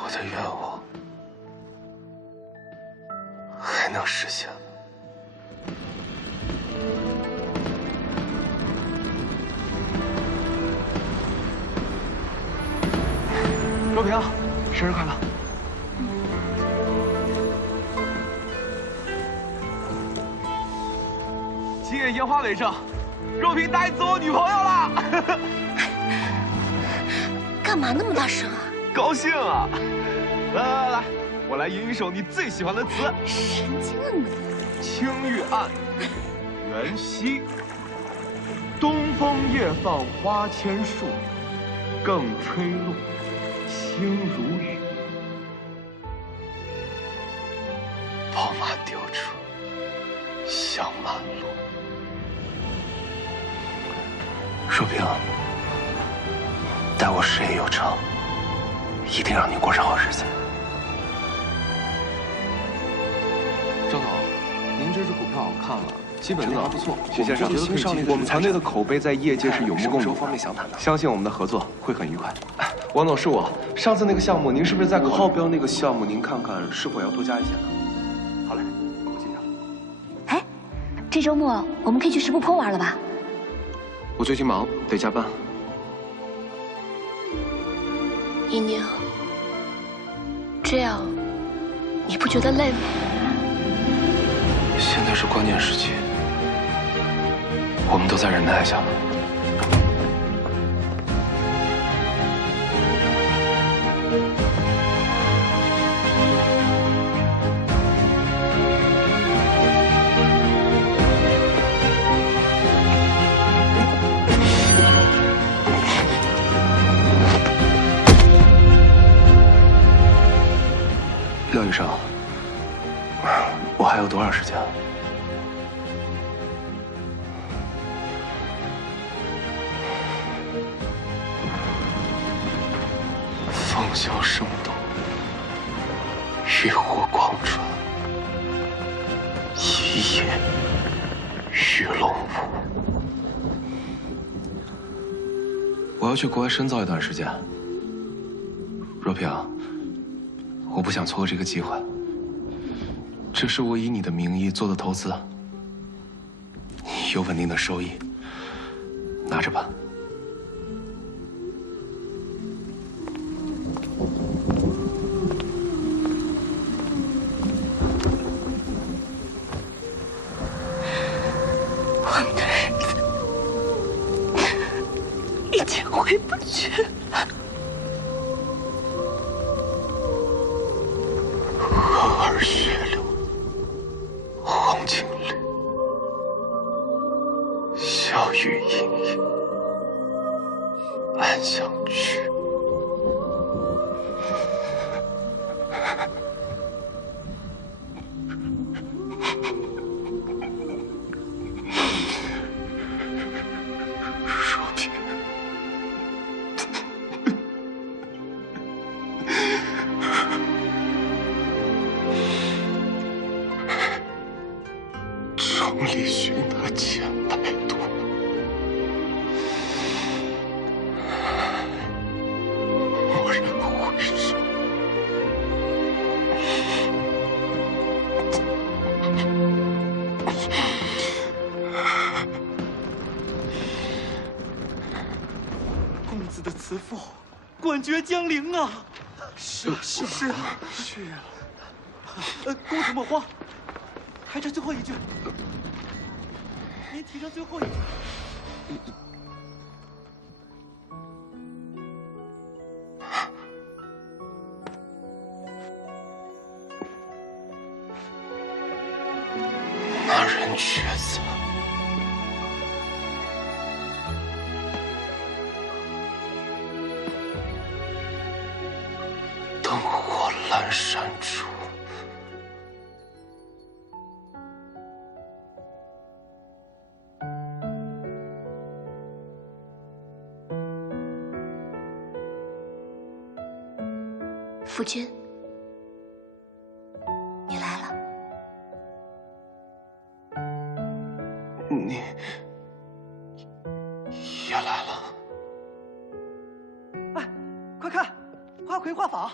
我的愿望还能实现吗？若平，生日快乐！今夜烟花为证，若平答应做我女朋友了。干嘛那么大声啊？高兴啊！来，我来吟一首你最喜欢的词。神经啊你！青玉案，元夕。东风夜放花千树，更吹落，星如雨。宝马丢出香满路。若平，待我事业有成，一定让你过上好日子。张总，您这只股票我看了，基本面还不错。许先生，我们团队的口碑在业界是有目共睹的，相信我们的合作会很愉快。王总，是我。上次那个项目，您是不是在号标那个项目？您看看是否要多加一些呢？好嘞，我记下了。哎，这周末我们可以去石浦坡玩了吧？我最近忙，得加班。一宁，这样你不觉得累吗？现在是关键时期，我们都再忍耐一下吧。廖医生，我还有多少时间？风萧声动，浴火光传，一夜鱼龙舞。我要去国外深造一段时间。若平，我不想错过这个机会。这是我以你的名义做的投资，有稳定的收益，拿着吧。我们的日子已经回不去了。河儿血流，黄金缕，笑语盈盈，安详去。若平，众里寻得千百度，蓦然回首，公子的词赋，冠绝江陵啊！是啊，公子莫慌，还差最后一句，您提上最后一句。那人却在。灯火阑珊处，夫君，你来了。你也来了。哎，快看，花魁画舫。